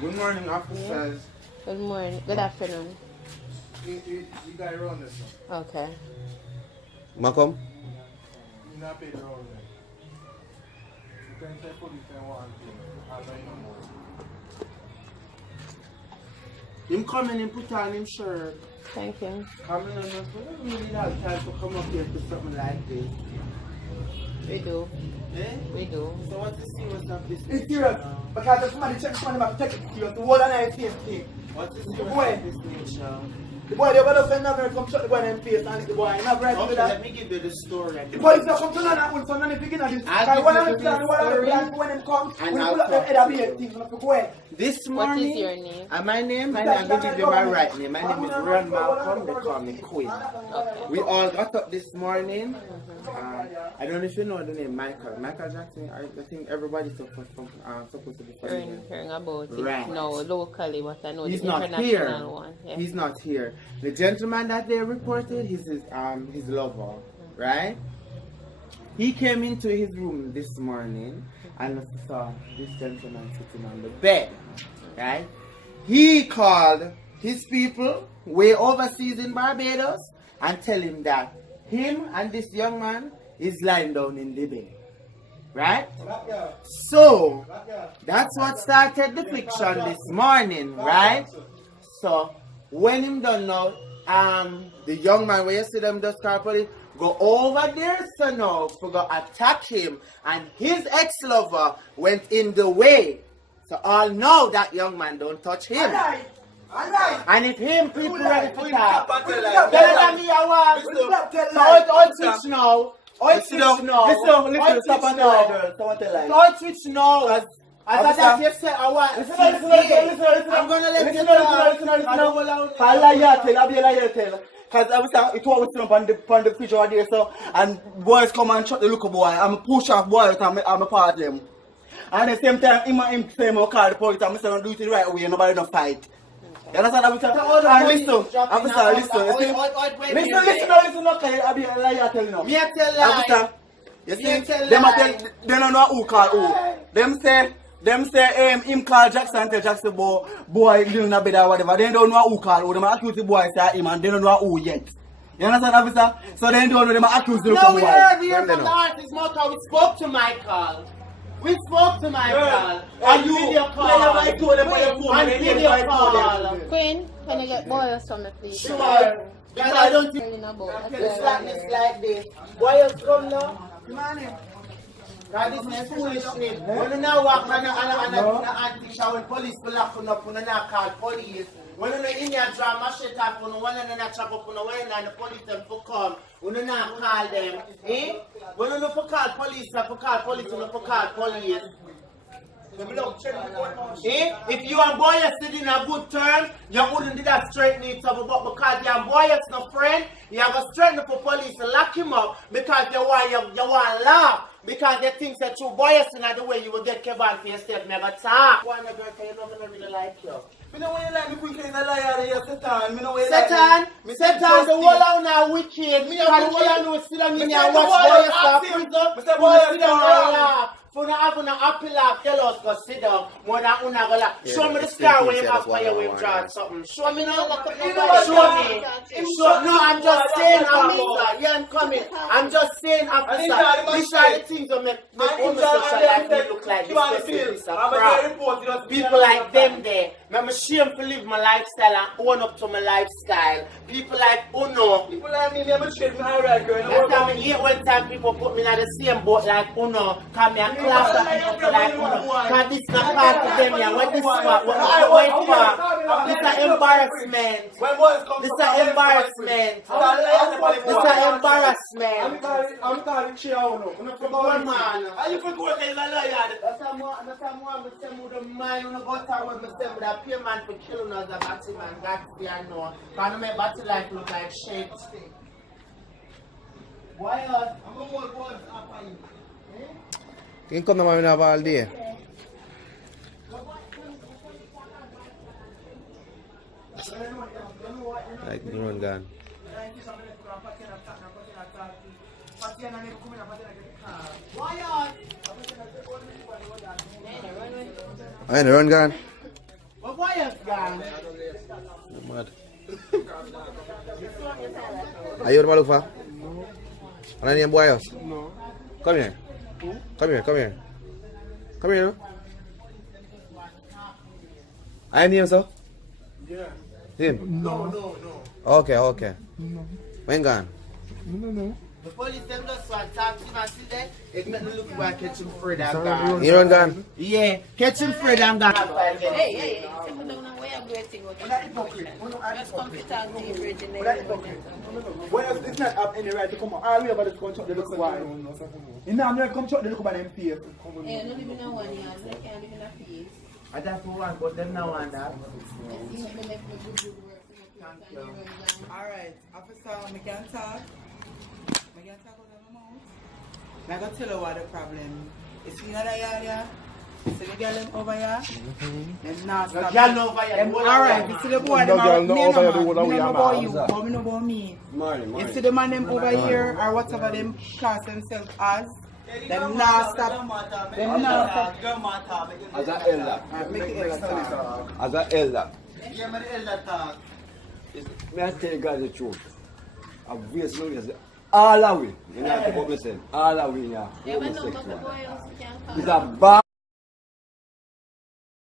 Good morning, officers. Good morning. Good afternoon. You got around this one. Okay. Malcolm? You not paid around there. You can say police and one thing. I don't know more. Him coming and put on him shirt. Thank you. Coming on, we don't really have time to come up here to something like this. We do. Eh? We do. So what's the serious of this? It's serious. Because if somebody check money back, take it serious. The whole of night safety. What's the serious Boy. of this nature? The boy, they better send nothing come shut the boy in the face and the boy. I'm not right Okay, with let that. me give you the story. The police don't come to none and will so none if you get this. Because when I'm saying what I'm when them come, And we I'll pull up them talk. head of the things and go away. This What morning, is your name? My name, I'm going to give you my right name. My name is Ron Malcolm, they call me Quinn. Okay. We all got up this morning. I don't know if you know the name Michael. Michael Jackson, I think everybody's supposed to be familiar. Hearing about it. Right. No, locally, but I know He's the not international here. one. Yeah. He's not here. The gentleman that they reported, he's his lover, right? He came into his room this morning and saw this gentleman sitting on the bed, right? He called his people way overseas in Barbados and tell him that him and this young man is lying down in the bed, right? So that's what started the fiction this morning, right? So when him done now, the young man where you see them just call police, go over there so now for go attack him, and his ex-lover went in the way. So all know that young man don't touch him. And if him people ready to talk, tell me I want. So it's switch now. It's switch now. Listen, stop and tell girl. Someone tell lie. So it's switch now. As I just said, I want. Listen. I'm gonna let you Listen. I lie here tell. I be a liar tell. Cause I was it was sitting on the fridge over there, so and boys come and shut the look boy. I'm a push off boy, I'm a part of them. And at the same time, him say I call the police and I say don't do it the right way, nobody don't fight. You understand what I'm saying? And listen, officer, listen, okay, I be a liar telling you. Me I tell lie. Officer, you see, they don't know who call who. Them say him call Jackson, tell Jackson boy living in a bed or whatever. They don't know who call who. Them accuse the boy say him and they don't know who yet. You understand, officer? So they don't know them accuse the boy. No, we heard from the artist Mocha. We spoke to Michael. We spoke to Michael. And you video call. and video call. Queen, can you get boys from the police? Sure. Because I don't think it's like this. Boys come now. Because this is foolishness. When you now walk on an anti-show when police pull up up, when you now call police. When you in your drama shit up, when you want to chop up, when the police them for come, when you now call them, eh? When you for call police, you for call police, you for call police. Eh? If you and boy are sitting in a good term, you wouldn't do that straight needs of but because your boy is no friend, you have a straighten for police to lock him up because you want laugh. Because they think that you boy is in the way you will get Kevin for yourself, never talk. Why my girl, you know I really like you. Me know when you like me quickly in a liar, you Satan. Me know when you Satan, Satan, the whole out now wicked. Me and the whole out now sit down in here and watch boys stop prison. Sit down and laugh. For not having an happy laugh, tell us go sit down. More than una go laugh. Show me the scar when you have fire when you draw something. Show me now. Show me. No, I'm just saying, officer. Yeah, I'm coming. I'm just saying, officer. These are the things that make homosexual life look like this. People like them there. I'm ashamed to live my lifestyle and own up to my lifestyle. People like Uno. People like me, never treat me alright, girl. That's how I hear one time people put me in the same boat like Uno. Come here, class of people like Uno. Because this is not part of them here. What this for? What for? This is an embarrassment. This is an embarrassment. This is an embarrassment. I'm calling Chia Uno. One man. Are you for going to liar? That's how I'm with the mind on the gutter with the payment for killing us, the batty man, that's the I know. Can you make batty life look like shit? Why not? I'm going to work after you. Quem come mais na valde? Like the one gun. Why not? I run gun. Are you the man look for? No. And I name boy else? No. Come here. Come here, come here. Come here. I name so? Yeah. Him? No. Okay, okay. No. When gone? No. The police them just want to talk to him and see that it make me look back, catch him afraid and gone. You run gone? Yeah, catch him afraid and gone. Hey, sit down and where you going to go? Just come to talk to you, Virgin. When else this not have any right to come out? All we about is come chop the look boy. You know I'm not come chop the look by them face. Hey, not even a 1 year, they can't live in a face. I just want, but them now want that. Alright, officer, I can talk. I can talk with my mouth. I can tell you what the problem is. You see another area? See the girl them over here? Them not stop. Alright, you see the boy them are me no know about you, but me know about me. You see the man them over here or whatever them class themselves as? Them not stop. Them not stop. As an elder. Make it extra. As an elder. Yeah, but the elder talk. May I tell you guys the truth? I've wasted all the way. You know what I'm saying? All the way, yeah. Yeah, but no, but the boy else can't come. It's a bad.